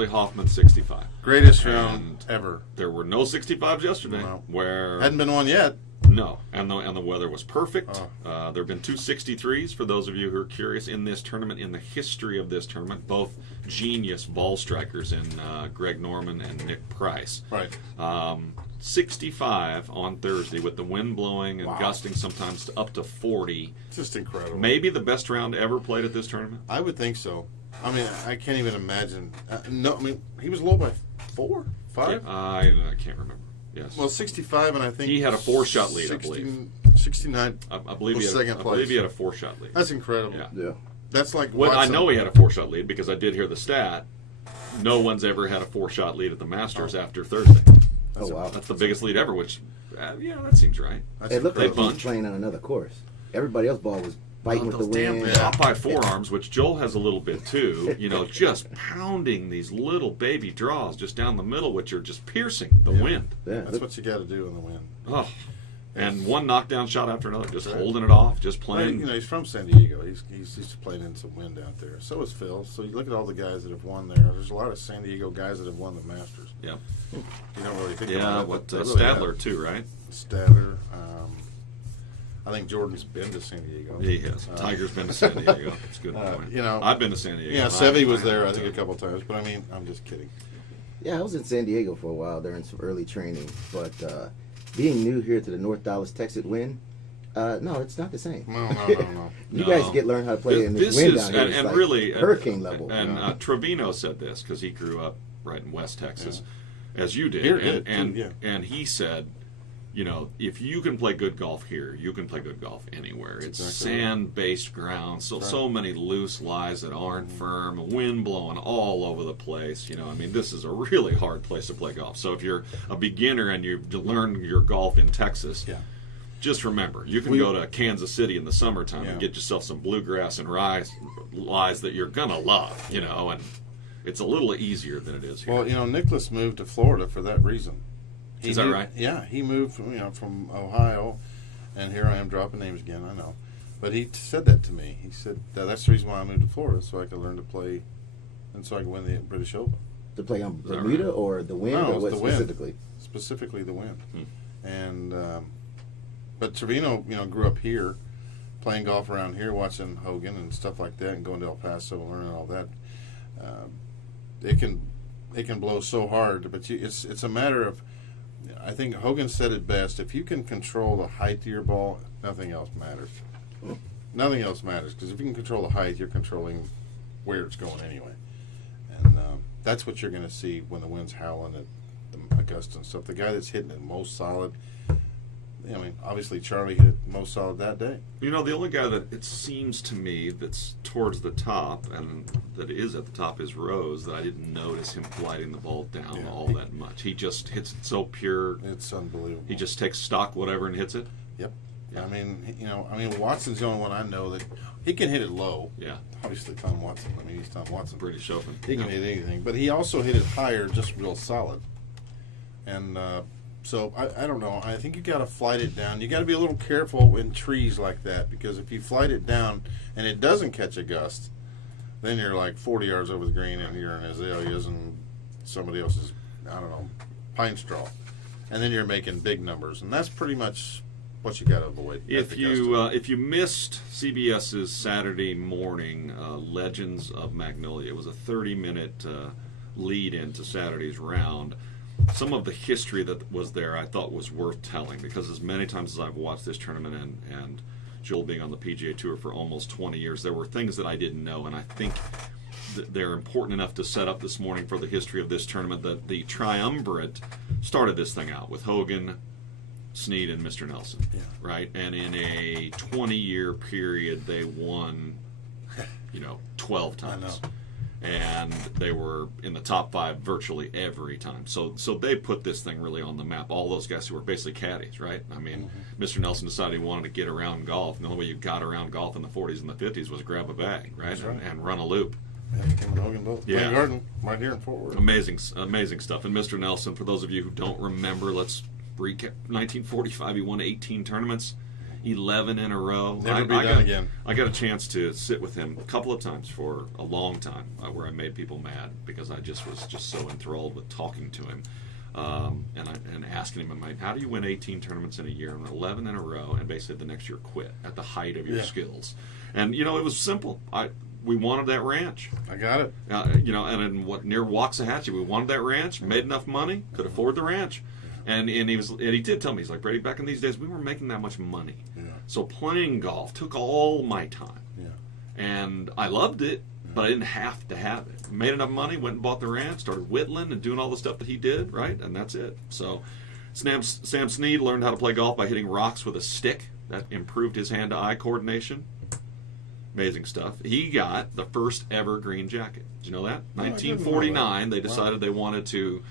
Charlie Hoffman 65. Greatest round ever. There were no 65s yesterday. No. Where Hadn't been one yet. No, and the weather was perfect. There have been two 63s, for those of you who are curious, in this tournament, in the history of this tournament. Both genius ball strikers in Greg Norman and Nick Price. Right. 65 on Thursday with the wind blowing and gusting sometimes up to 40. Just incredible. Maybe the best round ever played at this tournament. I would think so. I mean, I can't even imagine. No, I mean, he was low by 4, 5? Yeah, I can't remember. Yes. Well, 65, and I think he had a 4-shot lead, 60, I believe. 69 I believe he had, second I place. believe he had a 4-shot lead. That's incredible. Yeah. That's like Well, I Watson. know he had a 4-shot lead because I did hear the stat. No one's ever had a 4-shot lead at the Masters after Thursday. Oh, wow. That's the biggest lead ever, which, yeah, that seems right. That's It looked like incredible. he was playing on another course. Everybody else's ball was fighting with the Those damn wind. Popeye forearms, which Joel has a little bit too, just pounding these little baby draws just down the middle, which are just piercing the wind. Yeah, That's what you got to do in the wind. Oh, and one knockdown shot after another, just holding it off, just Well, playing. he's from San Diego. He's used to playing in some wind out there. So is Phil. So you look at all the guys that have won there. There's a lot of San Diego guys that have won the Masters. Yeah. You don't really think Yeah, about it. what but they really Stadler have. too, right? Stadler. I think Jordan's been to San Diego. He has. Tiger's been to San Diego. It's a good point. I've been to San Diego. Yeah, Seve was there, I think, a couple times. But I mean, I'm just kidding. Yeah, I was in San Diego for a while during some early training, but being new here to the North Dallas, Texas wind, no, it's not the same. No. You guys learn how to play in this wind down here. It's and like really hurricane level. And Trevino said this because he grew up right in West Texas, as you did, Here did, too, and he said, if you can play good golf here, you can play good golf anywhere. It's exactly sand-based ground, so many loose lies that aren't firm, wind blowing all over the place. This is a really hard place to play golf. So if you're a beginner and you learn your golf in Texas, just remember, you can go to Kansas City in the summertime and get yourself some bluegrass and lies that you're gonna love, and it's a little easier than it is here. Well, Nicholas moved to Florida for that reason. Is that right? Yeah, he moved from Ohio, and here I am dropping names again. I know, but he said that to me. He said that's the reason why I moved to Florida, so I could learn to play, and so I could win the British Open. To play on Bermuda or the wind, No, or what the wind. specifically? Specifically the wind. And but Trevino, grew up here, playing golf around here, watching Hogan and stuff like that, and going to El Paso and learning all that. It can blow so hard, but it's a matter of. I think Hogan said it best. If you can control the height of your ball, nothing else matters. Nothing else matters, because if you can control the height, you're controlling where it's going anyway. And that's what you're going to see when the wind's howling at the Augusta and stuff. The guy that's hitting it most solid, obviously Charlie hit it most solid that day. The only guy that it seems to me that's towards the top and that is at the top is Rose, that I didn't notice him gliding the ball down all that much. He just hits it so pure. It's unbelievable. He just takes stock whatever and hits it. Yep. Yeah. I mean, Watson's the only one I know that he can hit it low. Yeah. Obviously, Tom Watson. He's Tom Watson. British Open. He can hit anything, but he also hit it higher, just real solid. And so I don't know. I think you got to flight it down. You got to be a little careful in trees like that, because if you flight it down and it doesn't catch a gust, then you're like 40 yards over the green and you're in azaleas and somebody else's, pine straw, and then you're making big numbers, and that's pretty much what you got to avoid. If you missed CBS's Saturday morning Legends of Magnolia, it was a 30-minute lead into Saturday's round. Some of the history that was there I thought was worth telling, because as many times as I've watched this tournament and Joel being on the PGA Tour for almost 20 years, there were things that I didn't know, and I think they're important enough to set up this morning for the history of this tournament. That the triumvirate started this thing out with Hogan, Snead, and Mr. Nelson, right? And in a 20-year period, they won, 12 times. I know. And they were in the top 5 virtually every time. So they put this thing really on the map. All those guys who were basically caddies, right? I mean, Mr. Nelson decided he wanted to get around golf, and the only way you got around golf in the 40s and the 50s was grab a bag, right? And run a loop. Yeah, Kim and Hogan both. Yeah. Garden, right here in Fort Worth. Amazing stuff. And Mr. Nelson, for those of you who don't remember, let's recap. 1945, he won 18 tournaments. 11 in a row. Never be done again. I got a chance to sit with him a couple of times for a long time, where I made people mad because I just was so enthralled with talking to him. And asking him, how do you win 18 tournaments in a year and 11 in a row, and basically the next year quit at the height of your skills? And it was simple. We wanted that ranch. I got it. And in near Waxahachie, we wanted that ranch. Made enough money, could afford the ranch. And he did tell me, he's like, Brady, back in these days we weren't making that much money. Yeah. So playing golf took all my time. Yeah. And I loved it. But I didn't have to have it. Made enough money, went and bought the ranch, started whittling and doing all the stuff that he did, right? And that's it. So Sam Snead learned how to play golf by hitting rocks with a stick. That improved his hand-to-eye coordination. Amazing stuff. He got the first ever green jacket. Did you know that? 1949, they decided they wanted to,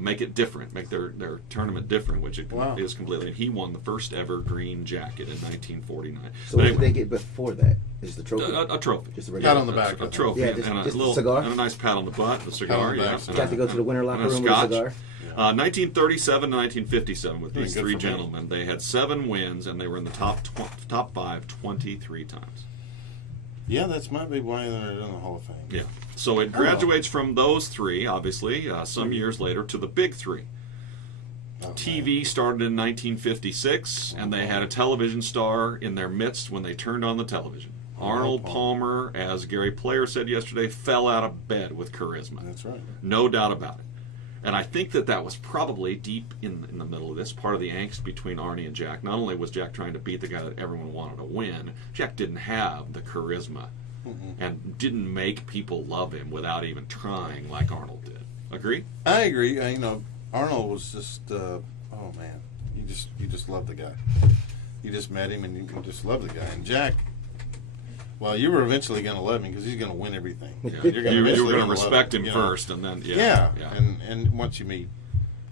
make it different, make their tournament different, which it is completely. And he won the first ever green jacket in 1949. So what did they get before that? Is the trophy? A trophy. Just a regular pat on the back. A trophy. Yeah, and just a little cigar? And a nice pat on the butt. The cigar, yeah. Got to go to the winter locker room with scotch. a cigar? 1937 to 1957 with these three for gentlemen. They had 7 wins, and they were in the top 5 23 times. Yeah, that's might be why they're in the Hall of Fame. Yeah. So it graduates from those 3, obviously, some years later, to the big 3. TV started in 1956, and they had a television star in their midst when they turned on the television. Arnold Palmer, as Gary Player said yesterday, fell out of bed with charisma. That's right. No doubt about it. And I think that was probably deep in the middle of this, part of the angst between Arnie and Jack. Not only was Jack trying to beat the guy that everyone wanted to win, Jack didn't have the charisma and didn't make people love him without even trying like Arnold did. Agree? I agree. Arnold was just, oh man, you just love the guy. You just met him and you just love the guy. And Jack, well, you were eventually going to love him because he's going to win everything. Yeah. You were going to respect him first, and then yeah. And once you meet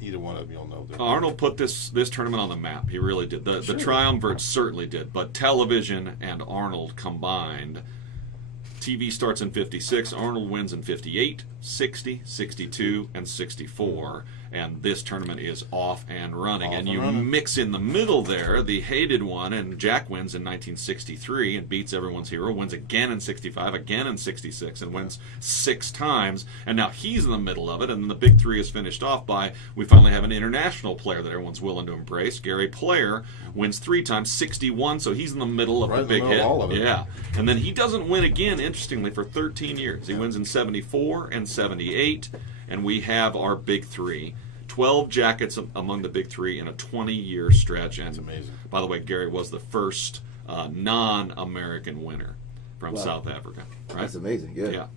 either one of them, you'll know that. Arnold put this tournament on the map. He really did. The triumvirate certainly did, but television and Arnold combined. TV starts in 56. Arnold wins in 58, 60, 62, and 64. And this tournament is off and running. Mix in the middle there the hated one, and Jack wins in 1963 and beats everyone's hero, wins again in 65, again in 66, and wins 6 times. And now he's in the middle of it, and then the big 3 is finished off by, we finally have an international player that everyone's willing to embrace. Gary Player wins 3 times, 61, so he's in the middle of the big hit. All of it. Yeah. And then he doesn't win again, interestingly, for 13 years. He wins in 74 and 78, and we have our big 3. 12 jackets among the big 3 in a 20-year stretch. And that's amazing. By the way, Gary was the first non-American winner from South Africa. Right? That's amazing. Yeah.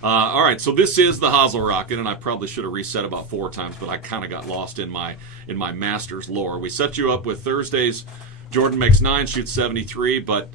All right, so this is the Hozel Rocket, and I probably should have reset about 4 times, but I kind of got lost in my Masters lore. We set you up with Thursday's Jordan makes 9, shoots 73, but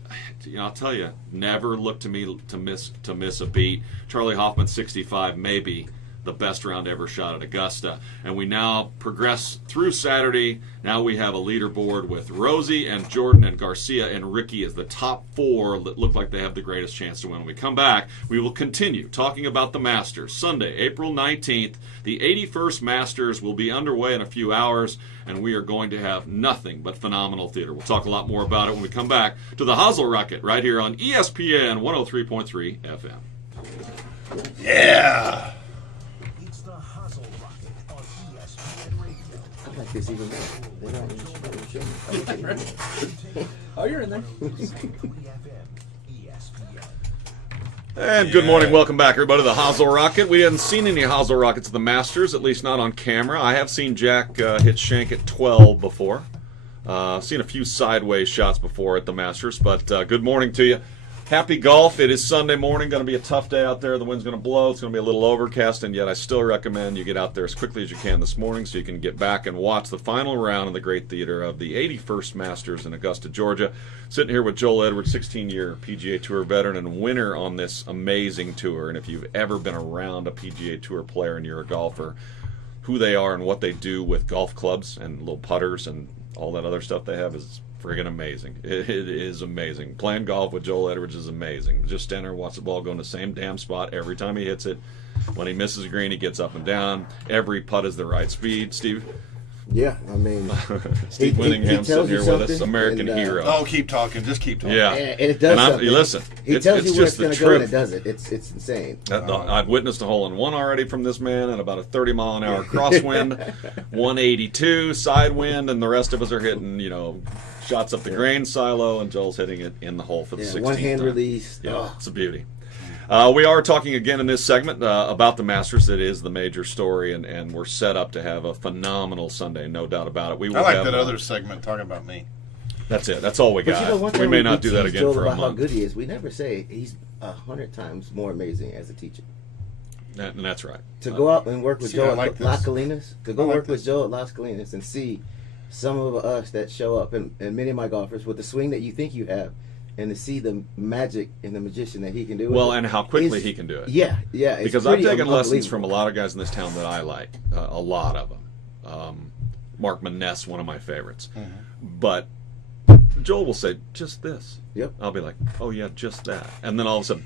I'll tell you, never look to me to miss a beat. Charlie Hoffman 65, maybe the best round ever shot at Augusta. And we now progress through Saturday. Now we have a leaderboard with Rosie and Jordan and Garcia and Ricky as the top 4 that look like they have the greatest chance to win. When we come back, we will continue talking about the Masters. Sunday, April 19th, the 81st Masters will be underway in a few hours, and we are going to have nothing but phenomenal theater. We'll talk a lot more about it when we come back to the Hozel Rocket right here on ESPN 103.3 FM. Yeah! I like this even more. Oh, you're in there. And good morning, welcome back everybody to the Hozel Rocket. We hadn't seen any Hozel Rockets at the Masters, at least not on camera. I have seen Jack hit shank at 12 before. Seen a few sideways shots before at the Masters, but good morning to you. Happy golf. It is Sunday morning. Going to be a tough day out there. The wind's going to blow. It's going to be a little overcast, and yet I still recommend you get out there as quickly as you can this morning so you can get back and watch the final round in the great theater of the 81st Masters in Augusta, Georgia. Sitting here with Joel Edwards, 16-year PGA Tour veteran and winner on this amazing tour. And if you've ever been around a PGA Tour player and you're a golfer, who they are and what they do with golf clubs and little putters and all that other stuff they have is friggin' amazing. It is amazing. Playing golf with Joel Edwards is amazing. Just stand there and watch the ball go in the same damn spot every time he hits it. When he misses a green, he gets up and down. Every putt is the right speed. Steve, Yeah, I mean, Steve he Winningham tells sitting you here with us, something, American and, hero. Oh, keep talking. Just keep talking. Yeah, and it does something. Listen, He it's tells you where it's just the going to go, and truth. it does it. It's insane. I've witnessed a hole-in-one already from this man at about a 30-mile-an-hour crosswind, 182 side wind, and the rest of us are hitting, shots up the grain silo, and Joel's hitting it in the hole for the 16th one hand time. release. Yeah, Oh. it's a beauty. We are talking again in this segment about the Masters. It is the major story, and we're set up to have a phenomenal Sunday, no doubt about it. We will I like have, that other segment talking about me. That's it. That's all we But got. one We thing may not do that tease again Joel for a about how month. good he is. We never say he's 100 times more amazing as a teacher. And that's right. To go out and work with See, Joe I like at this. Las Colinas, to go I like work with this. Joe at Las Colinas and see some of us that show up, and many of my golfers, with the swing that you think you have, and to see the magic and the magician that he can do. with Well, it and how quickly is- he can do it. Yeah. It's Because I've pretty taken lessons from a unbelievable. lot of guys in this town that I like, a lot of them. Mark Maness, one of my favorites. But Joel will say, just this. Yep. I'll be like, oh, yeah, just that. And then all of a sudden,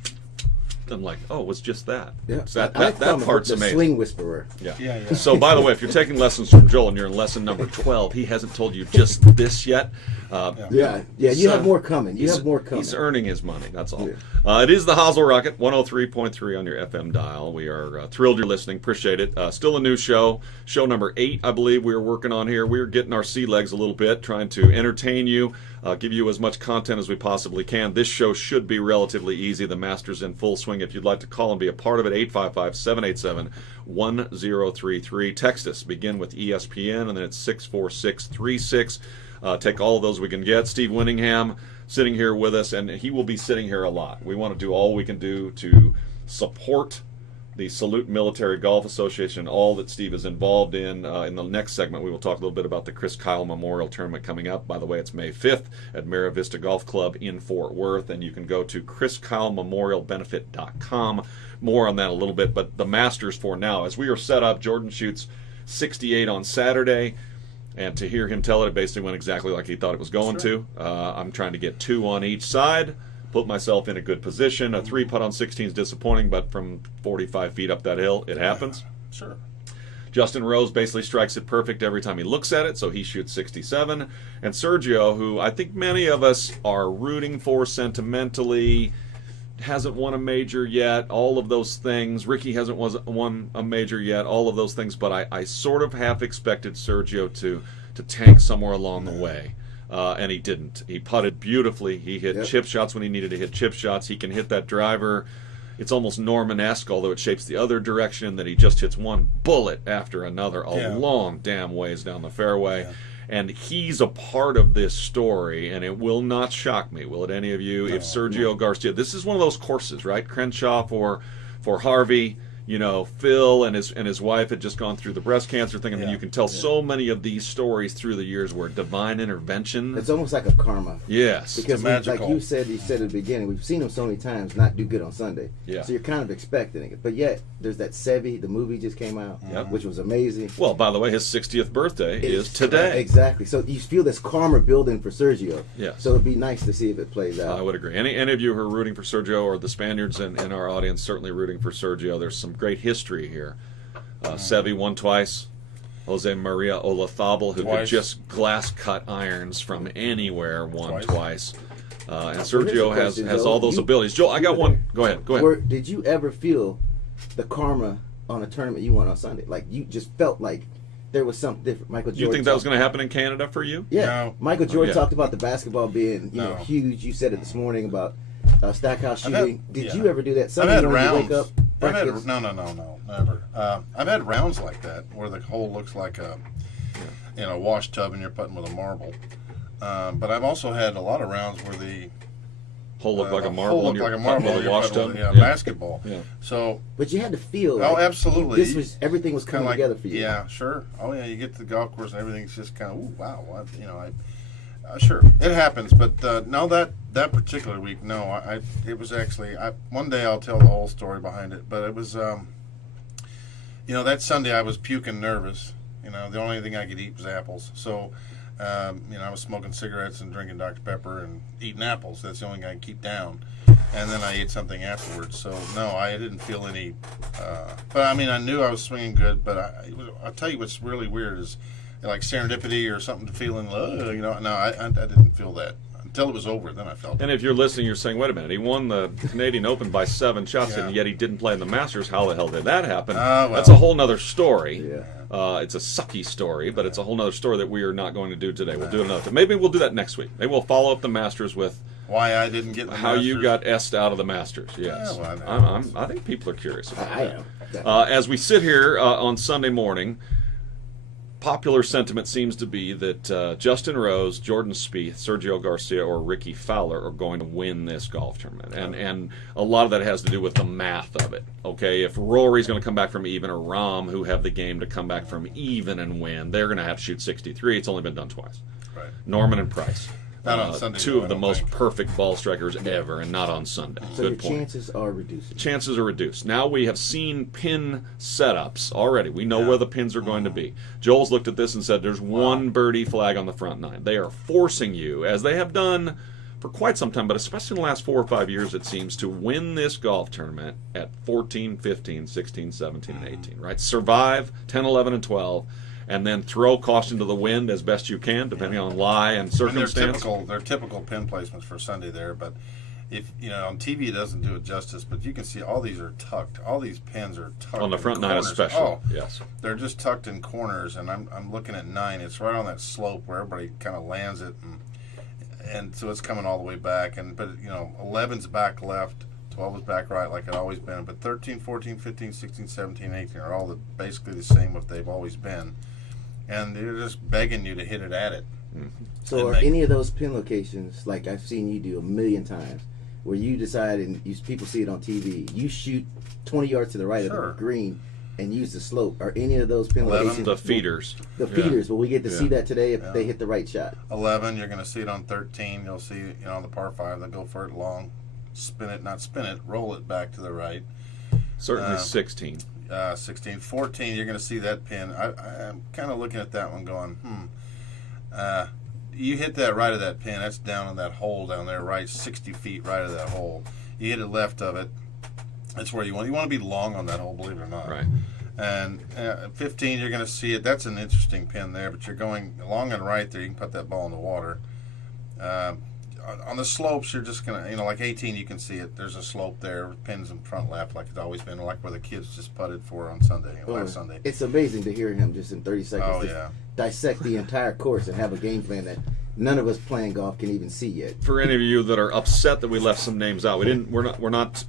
I'm like, oh, it was just that. Yeah. So that I like that him, part's the amazing. swing whisperer. Yeah. So, by the way, if you're taking lessons from Joel and you're in lesson number 12, he hasn't told you just this yet. Yeah. You have more coming. You He's- have more coming. He's earning his money. That's all. Yeah. It is the Hozel Rocket, 103.3 on your FM dial. We are thrilled you're listening. Appreciate it. Still a new show. Show number 8, I believe, we are working on here. We're getting our sea legs a little bit, trying to entertain you, give you as much content as we possibly can. This show should be relatively easy. The Masters in full swing. If you'd like to call and be a part of it, 855-787-1033. Text us. Begin with ESPN, and then it's 64636. Take all of those we can get. Steve Winningham sitting here with us, and he will be sitting here a lot. We want to do all we can do to support the Salute Military Golf Association and all that Steve is involved in. In the next segment, we will talk a little bit about the Chris Kyle Memorial Tournament coming up. By the way, it's May 5th at Mira Vista Golf Club in Fort Worth, and you can go to chriskylememorialbenefit.com. More on that a little bit, but the Masters for now. As we are set up, Jordan shoots 68 on Saturday. And to hear him tell it basically went exactly like he thought it was going to. I'm trying to get 2 on each side, put myself in a good position. A 3-putt on 16 is disappointing, but from 45 feet up that hill, it happens. Sure. Justin Rose basically strikes it perfect every time he looks at it, so he shoots 67. And Sergio, who I think many of us are rooting for sentimentally, hasn't won a major yet, all of those things. Ricky hasn't won a major yet, all of those things, but I sort of half expected Sergio to tank somewhere along the way. And he didn't. He putted beautifully. He hit chip shots when he needed to hit chip shots. He can hit that driver. It's almost Norman-esque, although it shapes the other direction, that he just hits one bullet after another a long damn ways down the fairway. Yeah. And he's a part of this story, and it will not shock me, will it, any of you, if Sergio Garcia, this is one of those courses, right? Crenshaw for Harvey, Phil and his wife had just gone through the breast cancer thing, and then you can tell so many of these stories through the years where divine intervention. It's almost like a karma. Yes. Because like you said at the beginning, we've seen him so many times not do good on Sunday. Yeah. So you're kind of expecting it. But yet, there's that Sevi, the movie just came out, which was amazing. Well, by the way, his 60th birthday is today. Exactly. So you feel this karma building for Sergio. Yes. So it'd be nice to see if it plays out. I would agree. Any of you who are rooting for Sergio, or the Spaniards in our audience certainly rooting for Sergio, there's some great history here. Sevi won twice. Jose Maria Olazabal, who could just glass-cut irons from anywhere, won twice. And Sergio has all those abilities. Joel, I got one. Go ahead. Did you ever feel the karma on a tournament you won on Sunday? Like, you just felt like there was something different. Michael Jordan. You think that was going to happen in Canada for you? Yeah. No. Michael Jordan talked about the basketball being huge. You said it this morning about Stackhouse shooting. Did you ever do that? I've had rounds. You wake up, No, never. I've had rounds like that where the hole looks like a wash tub and you're putting with a marble. But I've also had a lot of rounds where the hole looked like a marble. Hole looked like a marble. With a wash tub. Basketball. Yeah. So. But you had to feel. Oh, absolutely. Everything was coming together for you. Yeah, sure. Oh yeah, you get to the golf course and everything's just kind of wow. What sure, it happens, but no, that particular week, no. It was actually one day I'll tell the whole story behind it, but it was that Sunday I was puking nervous. The only thing I could eat was apples. So I was smoking cigarettes and drinking Dr. Pepper and eating apples. That's the only thing I could keep down. And then I ate something afterwards. So no, I didn't feel any. But I mean, I knew I was swinging good. But I'll tell you what's really weird is like serendipity or something, feeling, you know. No, I didn't feel that until it was over. Then I felt. And if you're listening, you're saying, wait a minute, he won the Canadian Open by 7 shots, Yeah. and yet he didn't play in the Masters. How the hell did that happen? Well. That's a whole nother story. Yeah. It's a sucky story, but it's a whole nother story that we are not going to do today. We'll do it another time. Maybe we'll do that next week. Maybe we'll follow up the Masters with Why I didn't get in the how you Masters. got S out of the Masters. Yes, Yeah, well, I think people are curious about I that. am. As we sit here on Sunday morning, popular sentiment seems to be that Justin Rose, Jordan Spieth, Sergio Garcia, or Ricky Fowler are going to win this golf tournament, and a lot of that has to do with the math of it. Okay, if Rory's going to come back from even, or Rahm, who have the game to come back from even and win, they're going to have to shoot 63. It's only been done twice. Right. Norman and Price. Not on Sunday, Two though, of I the don't most think. perfect ball strikers ever, and not on Sunday. So Good your point. chances are reducing. Chances are reduced. Now we have seen pin setups already. We know where the pins are going to be. Joel's looked at this and said there's one birdie flag on the front 9. They are forcing you, as they have done for quite some time, but especially in the last 4 or 5 years, it seems, to win this golf tournament at 14, 15, 16, 17, and 18, right? Survive 10, 11, and 12, and then throw caution to the wind as best you can, depending on lie and And circumstance. they're typical pin placements for Sunday there, but if you know on TV it doesn't do it justice, but you can see all these are tucked. All these pins are tucked On the in front 9 corners. especially, Oh, yes. they're just tucked in corners, and I'm looking at 9. It's right on that slope where everybody kind of lands it, and so it's coming all the way back. But you know, 11's back left, 12 is back right, like it's always been. But 13, 14, 15, 16, 17, 18 are all basically the same what they've always been, and they're just begging you to hit it at it. So And are make- any of those pin locations, like I've seen you do a million times, where you decide, and people see it on TV, you shoot 20 yards to the right of Sure. the green and use the slope? Are any of those pin 11. locations The feeders. The feeders. Will we get to see that today if Yeah. they hit the right shot? 11, you're going to see it on 13. You'll see, you know, on the par 5, they'll go for it long, not spin it, roll it back to the right. Certainly 16. 16, 14, you're going to see that pin. I'm kind of looking at that one going, you hit that right of that pin, that's down in that hole down there, right, 60 feet right of that hole. You hit it left of it, that's where you want to be long on that hole, believe it or not. Right. And 15, you're going to see it. That's an interesting pin there, but you're going long and right there. You can put that ball in the water. On the slopes, you're just going to, you know, like 18, you can see it. There's a slope there, pins in front left, like it's always been, like where the kids just putted for on Sunday, last Sunday. It's amazing to hear him just in 30 seconds Oh, just yeah. dissect the entire course and have a game plan that none of us playing golf can even see yet. For any of you that are upset that we left some names out, we're not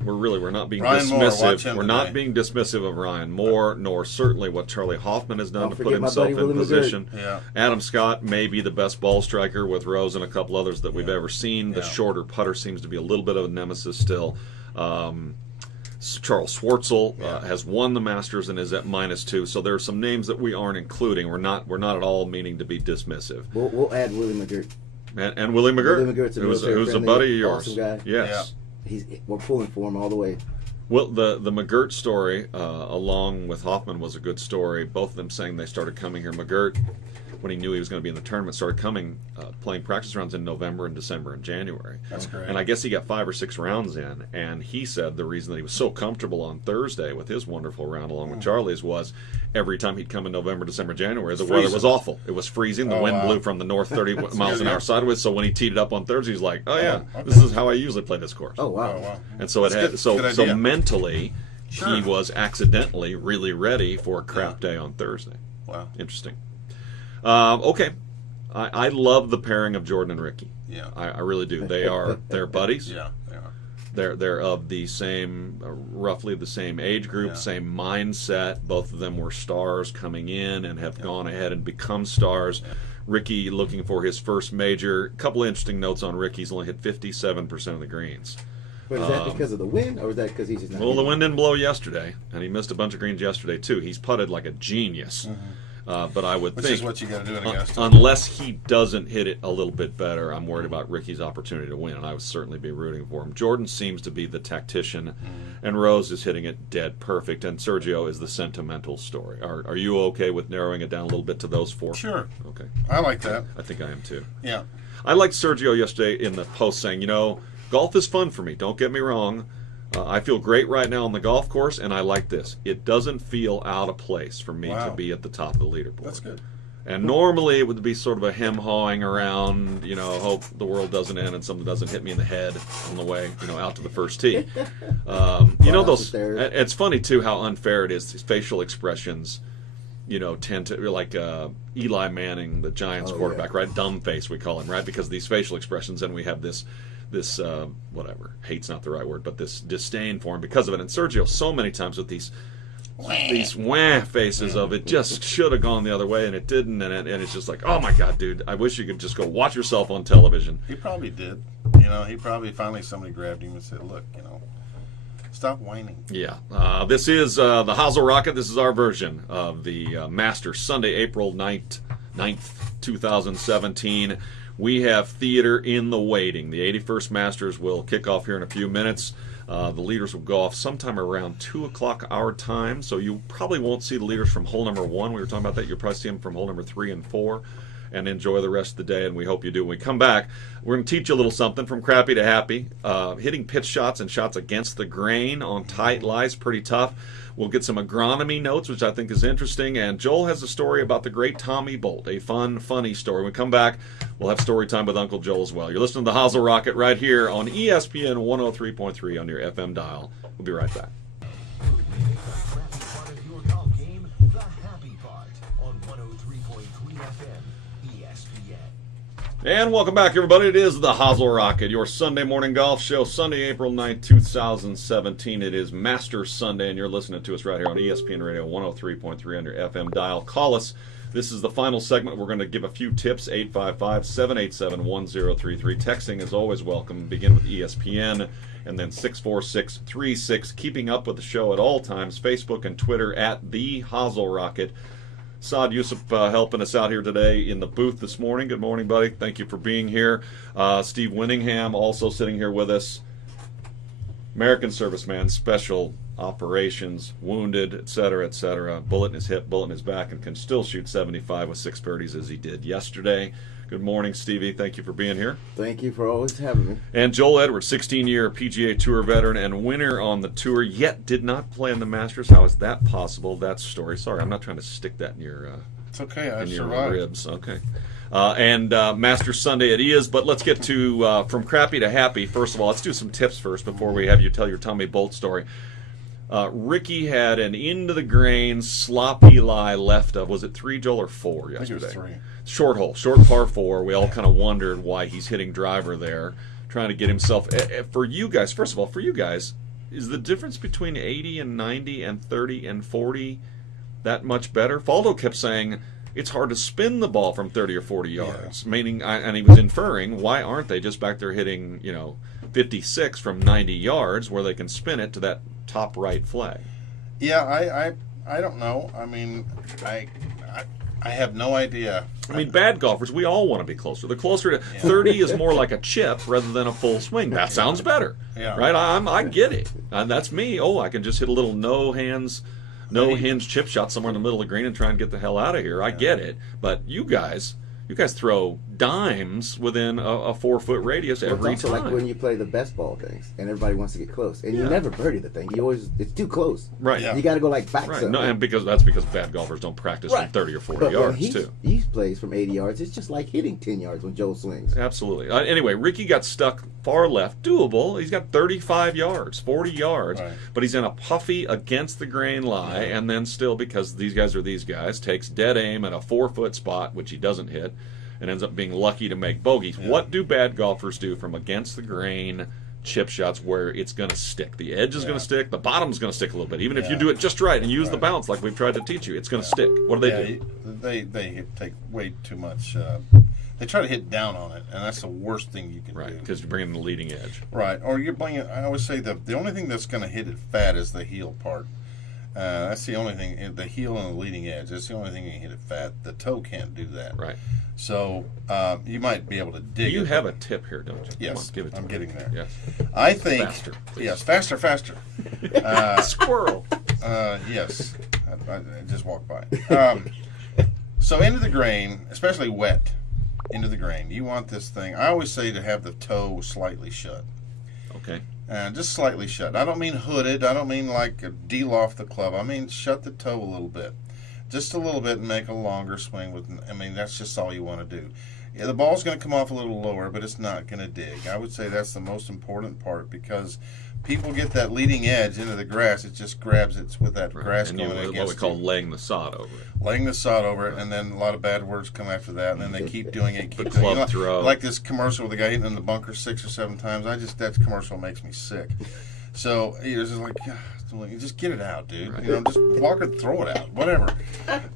being Ryan Moore, watch dismissive. him We're not today. being dismissive of Ryan Moore, nor certainly what Charlie Hoffman has done Don't to put forget my himself buddy in Willie McGirt. position. Yeah. Adam Scott may be the best ball striker with Rose and a couple others that we've ever seen. The Yeah. shorter putter seems to be a little bit of a nemesis still. Charles Schwartzel has won the Masters and is at -2. So there are some names that we aren't including. We're not at all meaning to be dismissive. We'll add Willie McGirt. And Willie McGirt, Willie McGirt's a who's a military-friendly, buddy of yours. awesome guy. Yes. We're pulling for him all the way. Well, the McGirt story, along with Hoffman, was a good story. Both of them saying they started coming here. McGirt, when he knew he was going to be in the tournament, started coming, playing practice rounds in November and December and January. That's great. And I guess he got 5 or 6 rounds in. And he said the reason that he was so comfortable on Thursday with his wonderful round along with Charlie's was every time he'd come in November, December, January, the weather was freezing. awful. It was freezing. The Oh, wind wow. blew from the north 30 miles an hour sideways. So when he teed it up on Thursday, he's like, oh, yeah, okay. this is how I usually play this course. Oh, wow. Oh, wow. And so it That's had good- so good so idea. mentally Sure. he was accidentally really ready for a crap day on Thursday. Wow. Interesting. Okay, I love the pairing of Jordan and Ricky. Yeah. I really do. They're buddies. Yeah. Yeah. They're of the same, roughly the same age group, Yeah. same mindset. Both of them were stars coming in and have gone ahead and become stars. Ricky looking for his first major. A couple of interesting notes on Ricky. He's only hit 57% of the greens. But is that because of the wind, or is that because he's just not Well, the hitting? wind didn't blow yesterday, and he missed a bunch of greens yesterday too. He's putted like a genius, but I would Which think is what you got to do in Augusta. unless he doesn't hit it a little bit better, I'm worried about Ricky's opportunity to win, and I would certainly be rooting for him. Jordan seems to be the tactician, and Rose is hitting it dead perfect, and Sergio is the sentimental story. Are you okay with narrowing it down a little bit to those 4? Sure. Okay, I like that. I think I am too. Yeah. I liked Sergio yesterday in the post saying, golf is fun for me. Don't get me wrong. I feel great right now on the golf course, and I like this. It doesn't feel out of place for me to Wow. be at the top of the leaderboard. That's good. And normally it would be sort of a hem-hawing around, hope the world doesn't end and something doesn't hit me in the head on the way, out to the first tee. It's funny, too, how unfair it is. These facial expressions, tend to, like Eli Manning, the Giants quarterback, right? Dumb face, we call him, right? Because these facial expressions, and we have this whatever, hate's not the right word, but this disdain for him because of it. And Sergio, so many times with these wah faces of it just should have gone the other way and it didn't, and it's just like, oh my God, dude, I wish you could just go watch yourself on television. He probably did. He probably finally somebody grabbed him and said, look, stop whining. Yeah. This is the Hozel Rocket. This is our version of the Masters, Sunday, April 9th, 2017. We have theater in the waiting. The 81st Masters will kick off here in a few minutes. The leaders will go off sometime around 2 o'clock our time, so you probably won't see the leaders from hole number 1. We were talking about that. You'll probably see them from hole number 3 and 4, and enjoy the rest of the day, and we hope you do. When we come back, we're going to teach you a little something from crappy to happy. Hitting pitch shots and shots against the grain on tight lies, pretty tough. We'll get some agronomy notes, which I think is interesting, and Joel has a story about the great Tommy Bolt, a funny story. When we come back, we'll have story time with Uncle Joel as well. You're listening to the Hozel Rocket right here on ESPN 103.3 on your FM dial. We'll be right back. And welcome back, everybody. It is the Hozel Rocket, your Sunday morning golf show, Sunday, April 9th, 2017. It is Masters Sunday, and you're listening to us right here on ESPN Radio 103.3 on your FM dial. Call us. This is the final segment. We're going to give a few tips, 855-787-1033. Texting is always welcome. Begin with ESPN, and then 64636. Keeping up with the show at all times, Facebook and Twitter at the Hozel Rocket. Saad Yusuf helping us out here today in the booth this morning. Good morning, buddy. Thank you for being here. Steve Winningham also sitting here with us. American serviceman, special operations, wounded, etc., etc. Bullet in his hip, bullet in his back, and can still shoot 75 with 6 birdies as he did yesterday. Good morning, Stevie. Thank you for being here. Thank you for always having me. And Joel Edwards, 16-year PGA Tour veteran and winner on the tour, yet did not play in the Masters. How is that possible? That's a story. Sorry, I'm not trying to stick that in your it's okay. I in your survived. ribs. Okay. And Masters Sunday it is, but let's get to from crappy to happy. First of all, let's do some tips first before we have you tell your Tommy Bolt story. Ricky had an into-the-grain, sloppy lie left of, was it 3, Joel, or 4 yesterday? I think it was 3. Short hole, short par 4. We all kind of wondered why he's hitting driver there, trying to get himself. For you guys, first of all, for you guys, is the difference between 80 and 90 and 30 and 40 that much better? Faldo kept saying it's hard to spin the ball from 30 or 40 yards, meaning, and he was inferring, why aren't they just back there hitting, 56 from 90 yards where they can spin it to that top right flag? Yeah, I don't know. I mean, I have no idea. I mean, bad golfers, we all want to be closer. The closer to 30 is more like a chip rather than a full swing. That sounds better, right? I get it. And that's me. Oh, I can just hit a little no hinge chip shot somewhere in the middle of the green and try and get the hell out of here. I get it. But you guys throw dimes within a 4-foot radius every it's also time. like when you play the best ball things, and everybody wants to get close, and you never birdie the thing. You always, it's too close. Right. You got to go like back. Right. No, and that's because bad golfers don't practice from 30 or 40 but yards when too. He plays from 80 yards. It's just like hitting 10 yards when Joe swings. Absolutely. Anyway, Ricky got stuck far left. Doable. He's got 35 yards, 40 yards, but he's in a puffy against the grain lie, and then still, because these guys are these guys, takes dead aim at a 4-foot spot, which he doesn't hit, and ends up being lucky to make bogeys. Yeah. What do bad golfers do from against the grain chip shots where it's going to stick? The edge is going to stick. The bottom's going to stick a little bit. Even if you do it just right and use the bounce like we've tried to teach you, it's going to stick. What do they do? They take way too much. They try to hit down on it, and that's the worst thing you can do. Right, because you're bringing the leading edge. Right, or you're bringing. I always say the only thing that's going to hit it fat is the heel part. That's the only thing. The heel and the leading edge. That's the only thing you can hit it fat. The toe can't do that. Right. So you might be able to dig. You have a tip here, don't you? Yes, give it to I'm me. getting there. Yes. I think faster, please. Yes, faster. Squirrel. Yes, I just walked by. So into the grain, especially wet, into the grain. You want this thing. I always say to have the toe slightly shut. Okay. Just slightly shut. I don't mean hooded. I don't mean like deal off the club. I mean shut the toe a little bit. just a little bit and make a longer swing with. I mean, that's just all you want to do. Yeah, the ball's going to come off a little lower, but it's not going to dig. I would say that's the most important part because people get that leading edge into the grass. It just grabs it with that grass and going what against we call you. laying the sod over it. Laying the sod over it, and then a lot of bad words come after that, and then they keep doing it. Keep The doing club it. throw. Like this commercial with the guy hitting in the bunker 6 or 7 times. That commercial makes me sick. So it's just like, you just get it out, dude. Right. You know, just walk it, throw it out, whatever.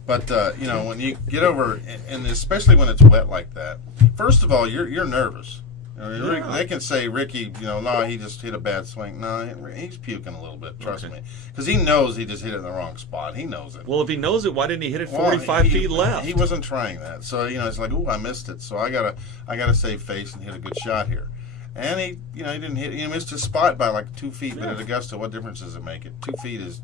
But you know, when you get over, and especially when it's wet like that, first of all, you're nervous. You know, they can say, Ricky, you know, no, he just hit a bad swing. No, he's puking a little bit, trust me. Because he knows he just hit it in the wrong spot. He knows it. Well, if he knows it, why didn't he hit it 45 feet left? He wasn't trying that. So, you know, it's like, ooh, I missed it. So I gotta save face and hit a good shot here. And he didn't hit. He missed his spot by like 2 feet. But at Augusta, what difference does it make? 2 feet is,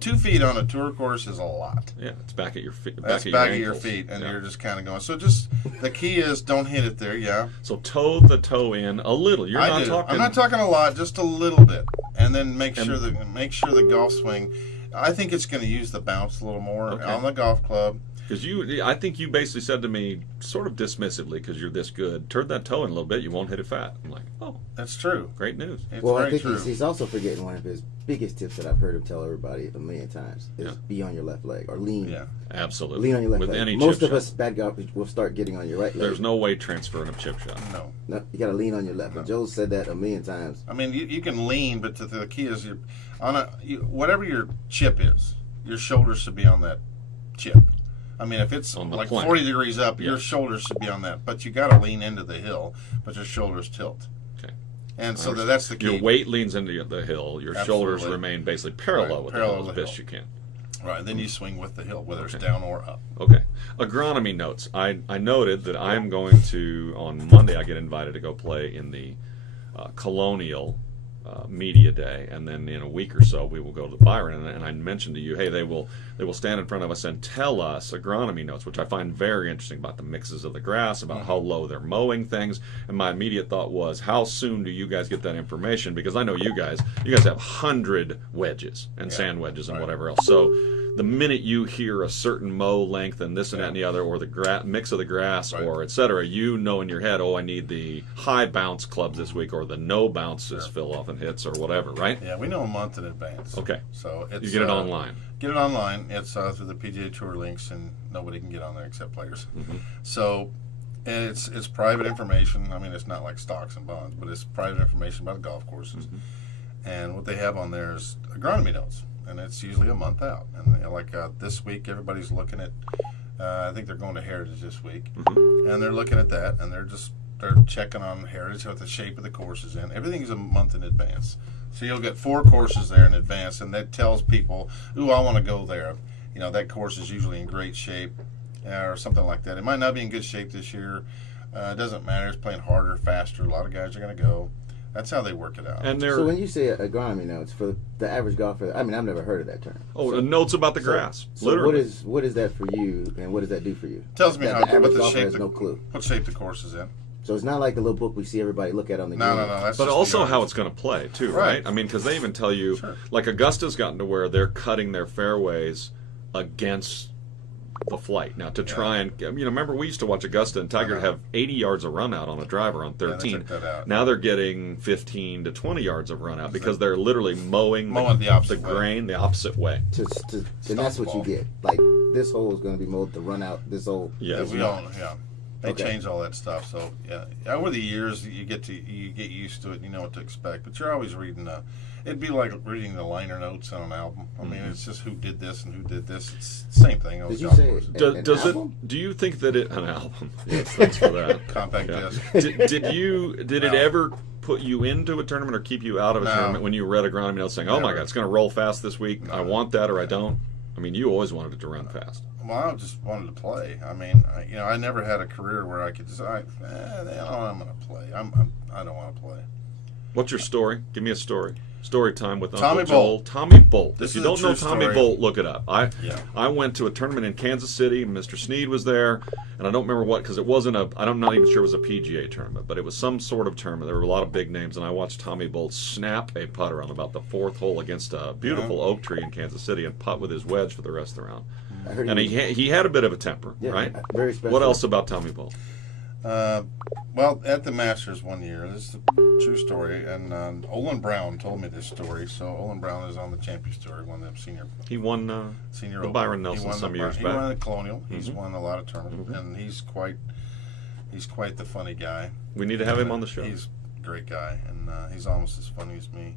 2 feet on a tour course is a lot. Yeah, it's back at your feet. That's back at your feet, and you're just kind of going. So just the key is don't hit it there. Yeah. So toe the toe in a little. I'm not talking a lot, just a little bit, and then make sure the golf swing. I think it's going to use the bounce a little more on the golf club. Because I think you basically said to me, sort of dismissively, because you're this good, turn that toe in a little bit, you won't hit it fat. I'm like, oh, that's true. Great news. It's well, very I think true. he's also forgetting one of his biggest tips that I've heard him tell everybody a million times is be on your left leg or lean. Yeah, absolutely. Lean on your left With leg. any Most chip of us shot. bad golfers will start getting on your right leg. There's no way transferring a chip shot. No. You got to lean on your left. And Joe said that a million times. I mean, you can lean, but the key is whatever your chip is, your shoulders should be on that chip. I mean, if it's like plane. 40 degrees up, your shoulders should be on that. But you got to lean into the hill, but your shoulders tilt. Okay. And so that's the key. Your weight leans into the hill. Your shoulders remain basically parallel with the hill as best you can. Right. Then you swing with the hill, whether it's down or up. Okay. Agronomy notes. I noted that I'm going to, on Monday, I get invited to go play in the Colonial Media Day, and then in a week or so we will go to the Byron, and I mentioned to you, hey, they will stand in front of us and tell us agronomy notes, which I find very interesting, about the mixes of the grass, about how low they're mowing things, and my immediate thought was, how soon do you guys get that information? Because I know you guys have 100 wedges and sand wedges and whatever else, so the minute you hear a certain mow length and this and that and the other, or the mix of the grass, or et cetera, you know in your head, oh, I need the high bounce clubs this week, or the no bounces fill off and hits, or whatever, right? Yeah, we know a month in advance. Okay. So you get it online. Get it online. It's through the PGA Tour links, and nobody can get on there except players. Mm-hmm. So it's private information. I mean, it's not like stocks and bonds, but it's private information about the golf courses. Mm-hmm. And what they have on there is agronomy notes. And it's usually a month out. And this week, everybody's looking at. I think they're going to Heritage this week, and they're looking at that, and they're checking on Heritage, what the shape of the course is in. Everything's a month in advance, so you'll get 4 courses there in advance, and that tells people, "Ooh, I want to go there." You know, that course is usually in great shape, or something like that. It might not be in good shape this year. It doesn't matter. It's playing harder, faster. A lot of guys are going to go. That's how they work it out. And so when you say agronomy notes for the average golfer, I mean, I've never heard of that term. Oh, notes about the grass. So literally. what is that for you, and what does that do for you? Tells me the what average the golfer shape has no clue. What shape the course is in. So it's not like the little book we see everybody look at on the green. No. That's but just also how it's going to play too, right? I mean, because they even tell you, like Augusta's gotten to where they're cutting their fairways against the flight now to try and remember we used to watch Augusta and Tiger have 80 yards of run out on a driver on 13. Now they're getting 15 to 20 yards of run out because they're literally mowing the grain the opposite way. And that's what you get. Like this hole is going to be mowed to run out this hole. Yeah, they change all that stuff. So over the years you get used to it. You know what to expect. But you're always reading it'd be like reading the liner notes on an album. I mean, it's just who did this and who did this. It's the same thing. Did you say does it? Do you think that an album? Yes, thanks for that. Compact disc. Did it ever put you into a tournament or keep you out of a tournament when you read agronomy notes saying, "Oh my God, it's going to roll fast this week. I want that or I don't." I mean, you always wanted it to run fast. Well, I just wanted to play. I mean, I never had a career where I could decide, I'm going to play. I don't want to play. What's your story? Give me a story. Story time with Tommy Uncle Joel. Bolt. Tommy Bolt. This if you is don't a know true Tommy story. Bolt, look it up. I went to a tournament in Kansas City. Mr. Sneed was there, and I don't remember what, because it wasn't I'm not even sure it was a PGA tournament, but it was some sort of tournament. There were a lot of big names, and I watched Tommy Bolt snap a putter on about the 4th hole against a beautiful oak tree in Kansas City and putt with his wedge for the rest of the round. I heard And he had a bit of a temper, yeah, right? very special. What else about Tommy Bolt? Well, at the Masters one year, this is a true story, and Olin Brown told me this story. So Olin Brown is on the Champions Tour, won the senior. He won Senior the Open. Byron Nelson some years He back. won the Colonial. He's Mhm. won a lot of tournaments, and he's quite the funny guy. We need to have him on the show. He's a great guy, and he's almost as funny as me.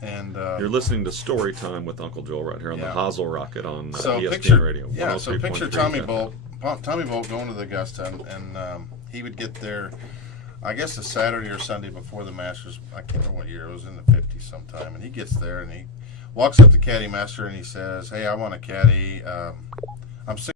And You're listening to Story Time with Uncle Joel right here on the Yeah. Hozel Rocket on so ESPN picture, Radio. yeah. So 103.3 picture Tommy FM. Bolt. Tommy Bolt going to the Augusta, and he would get there. I guess a Saturday or Sunday before the Masters. I can't remember what year. It was in the 50s sometime. And he gets there and he walks up to Caddy Master and he says, "Hey, I want a caddy. I'm sick."